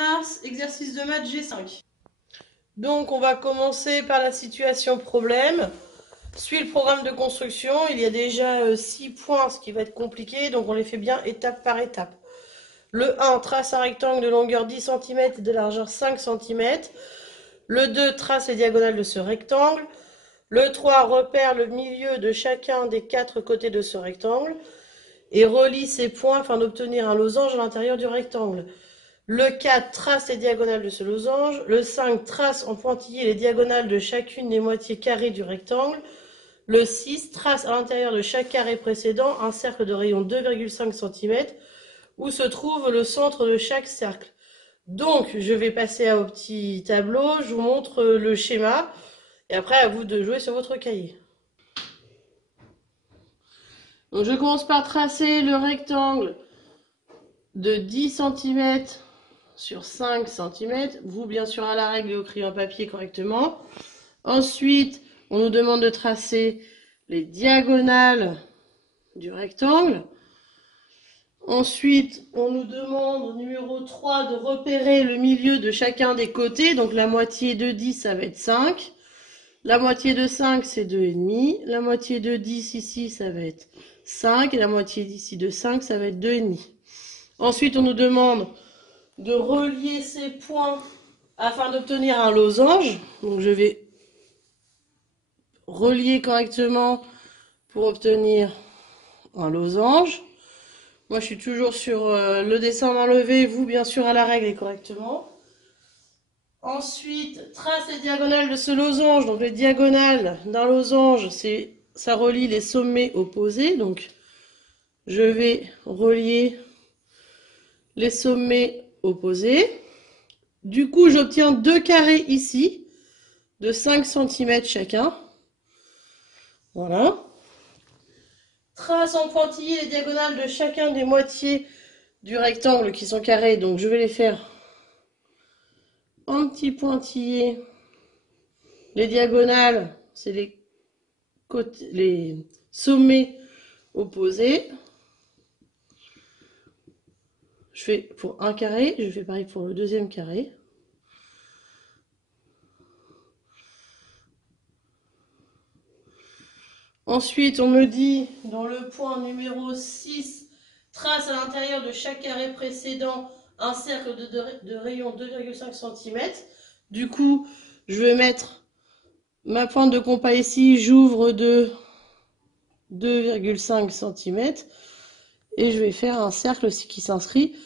mars, exercice de maths G5. Donc on va commencer par la situation problème. Suis le programme de construction, il y a déjà 6 points, ce qui va être compliqué, donc on les fait bien étape par étape. Le 1, trace un rectangle de longueur 10 cm et de largeur 5 cm. Le 2, trace les diagonales de ce rectangle. Le 3, repère le milieu de chacun des 4 côtés de ce rectangle et relie ces points afin d'obtenir un losange à l'intérieur du rectangle. Le 4, trace les diagonales de ce losange. Le 5, trace en pointillé les diagonales de chacune des moitiés carrées du rectangle. Le 6, trace à l'intérieur de chaque carré précédent un cercle de rayon 2,5 cm où se trouve le centre de chaque cercle. Donc, je vais passer au petit tableau, je vous montre le schéma, et après à vous de jouer sur votre cahier. Donc, je commence par tracer le rectangle de 10 cm sur 5 cm, vous bien sûr à la règle et au crayon papier correctement. Ensuite, on nous demande de tracer les diagonales du rectangle. Ensuite, on nous demande au numéro 3 de repérer le milieu de chacun des côtés. Donc la moitié de 10, ça va être 5. La moitié de 5, c'est 2,5. La moitié de 10 ici, ça va être 5. Et la moitié d'ici de 5, ça va être 2,5. Ensuite, on nous demande de relier ces points afin d'obtenir un losange. Donc je vais relier correctement pour obtenir un losange. Moi, je suis toujours sur le dessin enlevé, vous, bien sûr, à la règle et correctement. Ensuite, trace les diagonales de ce losange. Donc, les diagonales d'un losange, ça relie les sommets opposés. Donc, je vais relier les sommets opposés. Du coup, j'obtiens 2 carrés ici, de 5 cm chacun. Voilà. Trace en pointillé les diagonales de chacun des moitiés du rectangle qui sont carrés. Donc je vais les faire en petit pointillé. Les diagonales, c'est les sommets opposés. Je fais pour un carré, je fais pareil pour le deuxième carré. Ensuite, on me dit, dans le point numéro 6, trace à l'intérieur de chaque carré précédent un cercle de rayon 2,5 cm. Du coup, je vais mettre ma pointe de compas ici, j'ouvre de 2,5 cm et je vais faire un cercle qui s'inscrit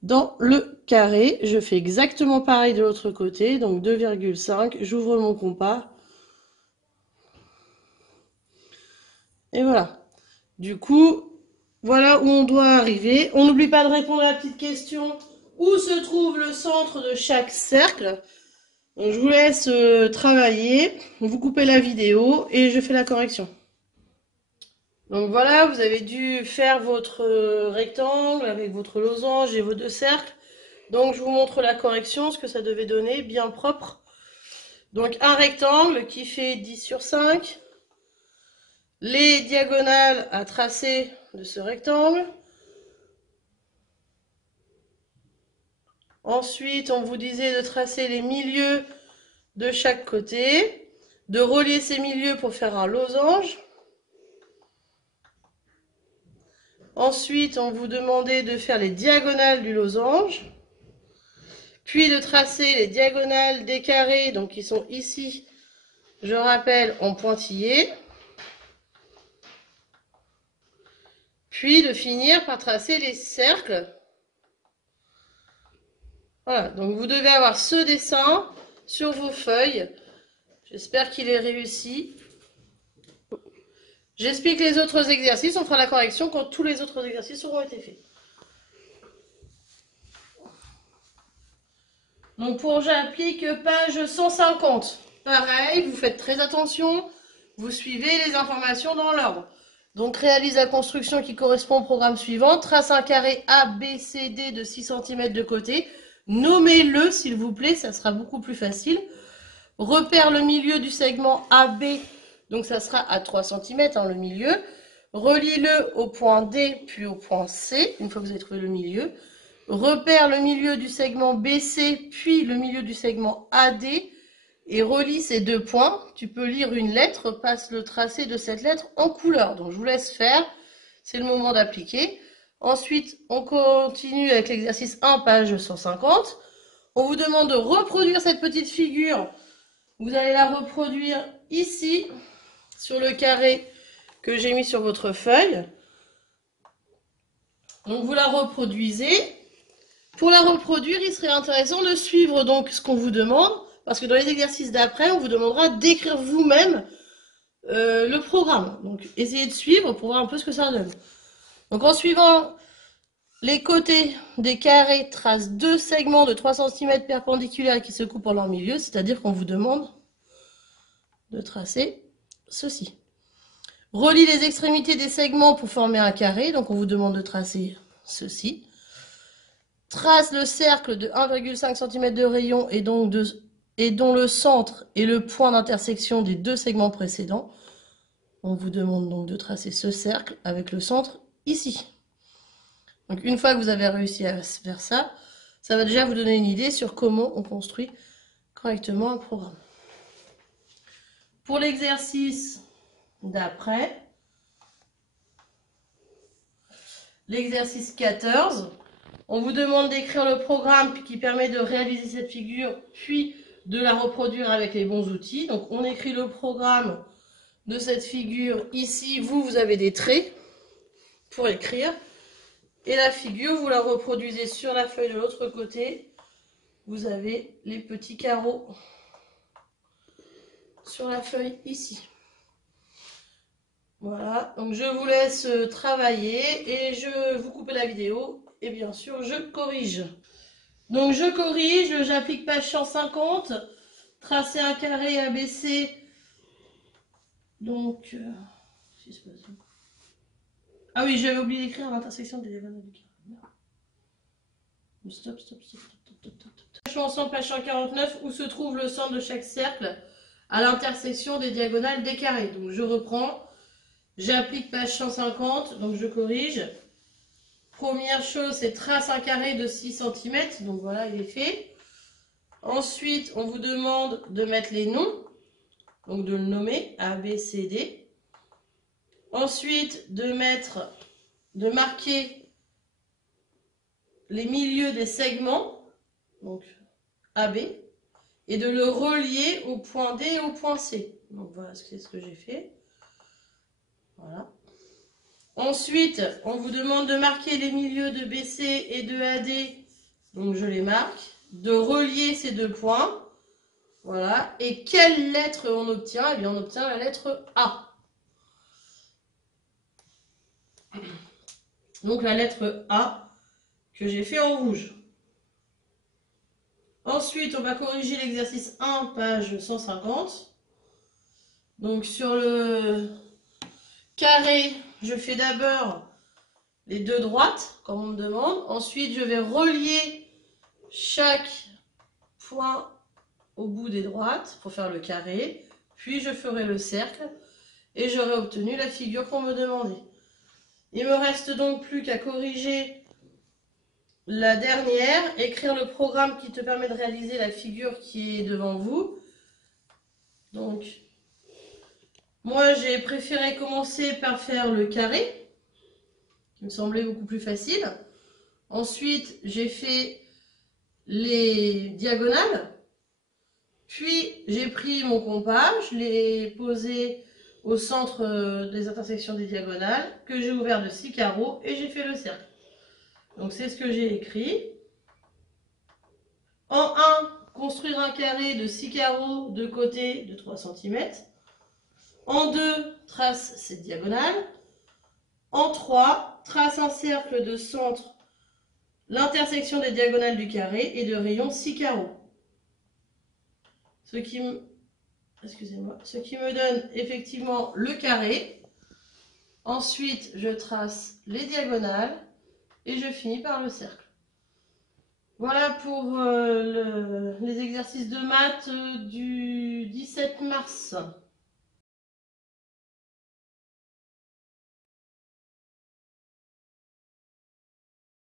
dans le carré. Je fais exactement pareil de l'autre côté, donc 2,5, j'ouvre mon compas. Et voilà. Du coup, voilà où on doit arriver. On n'oublie pas de répondre à la petite question. Où se trouve le centre de chaque cercle? Donc, je vous laisse travailler. Vous coupez la vidéo et je fais la correction. Donc voilà, vous avez dû faire votre rectangle avec votre losange et vos 2 cercles. Donc je vous montre la correction, ce que ça devait donner, bien propre. Donc un rectangle qui fait 10 sur 5. Les diagonales à tracer de ce rectangle. Ensuite, on vous disait de tracer les milieux de chaque côté, de relier ces milieux pour faire un losange. Ensuite, on vous demandait de faire les diagonales du losange, puis de tracer les diagonales des carrés, donc qui sont ici, je rappelle, en pointillé. Puis de finir par tracer les cercles. Voilà, donc vous devez avoir ce dessin sur vos feuilles. J'espère qu'il est réussi. J'explique les autres exercices, on fera la correction quand tous les autres exercices auront été faits. Donc pour j'applique page 150. Pareil, vous faites très attention, vous suivez les informations dans l'ordre. Donc réalise la construction qui correspond au programme suivant. Trace un carré ABCD de 6 cm de côté. Nommez-le s'il vous plaît, ça sera beaucoup plus facile. Repère le milieu du segment AB, donc ça sera à 3 cm le milieu. Relie-le au point D puis au point C, une fois que vous avez trouvé le milieu. repère le milieu du segment BC, puis le milieu du segment AD, et relie ces deux points. Tu peux lire une lettre, passe le tracé de cette lettre en couleur. Donc je vous laisse faire, c'est le moment d'appliquer. Ensuite, on continue avec l'exercice 1, page 150. On vous demande de reproduire cette petite figure. Vous allez la reproduire ici, sur le carré que j'ai mis sur votre feuille. Donc vous la reproduisez. Pour la reproduire, il serait intéressant de suivre donc ce qu'on vous demande, parce que dans les exercices d'après, on vous demandera d'écrire vous-même le programme. Donc essayez de suivre pour voir un peu ce que ça donne. Donc en suivant les côtés des carrés, trace deux segments de 3 cm perpendiculaires qui se coupent en leur milieu, c'est-à-dire qu'on vous demande de tracer ceci. Relie les extrémités des segments pour former un carré, donc on vous demande de tracer ceci. Trace le cercle de 1,5 cm de rayon et dont le centre est le point d'intersection des deux segments précédents. On vous demande donc de tracer ce cercle avec le centre ici. Donc une fois que vous avez réussi à faire ça, ça va déjà vous donner une idée sur comment on construit correctement un programme. Pour l'exercice d'après, l'exercice 14, on vous demande d'écrire le programme qui permet de réaliser cette figure, puis de la reproduire avec les bons outils. Donc on écrit le programme de cette figure. Ici, vous avez des traits pour écrire. Et la figure, vous la reproduisez sur la feuille de l'autre côté. Vous avez les petits carreaux sur la feuille ici. Voilà, donc je vous laisse travailler et je vous coupe la vidéo. Et bien sûr, je corrige. Donc je corrige, j'applique page 150, tracer un carré ABC. Donc, ah oui, j'avais oublié d'écrire l'intersection des diagonales du carré. Stop. Page ensemble, page 149, où se trouve le centre de chaque cercle à l'intersection des diagonales des carrés. Donc je reprends, j'applique page 150, donc je corrige. Première chose, c'est trace un carré de 6 cm, donc voilà, il est fait. Ensuite, on vous demande de mettre les noms, donc de le nommer, A, B, C, D. Ensuite, de marquer les milieux des segments, donc AB, et de le relier au point D et au point C. Donc voilà, c'est ce que j'ai fait. Voilà. Ensuite, on vous demande de marquer les milieux de BC et de AD, donc je les marque, de relier ces deux points, voilà, et quelle lettre on obtient? Eh bien, on obtient la lettre A. Donc la lettre A que j'ai fait en rouge. Ensuite, on va corriger l'exercice 1, page 150. Donc sur le carré, je fais d'abord les deux droites, comme on me demande. Ensuite, je vais relier chaque point au bout des droites pour faire le carré. Puis, je ferai le cercle et j'aurai obtenu la figure qu'on me demandait. Il me reste donc plus qu'à corriger la dernière, écrire le programme qui te permet de réaliser la figure qui est devant vous. Donc, moi, j'ai préféré commencer par faire le carré, qui me semblait beaucoup plus facile. Ensuite, j'ai fait les diagonales. Puis, j'ai pris mon compas, je l'ai posé au centre des intersections des diagonales, que j'ai ouvert de 6 carreaux, et j'ai fait le cercle. Donc, c'est ce que j'ai écrit. En 1, construire un carré de 6 carreaux de côté de 3 cm. En 2, trace cette diagonale. En 3, trace un cercle de centre, l'intersection des diagonales du carré et de rayon 6 carreaux. Ce qui me donne effectivement le carré. Ensuite, je trace les diagonales et je finis par le cercle. Voilà pour les exercices de maths du 17 mars.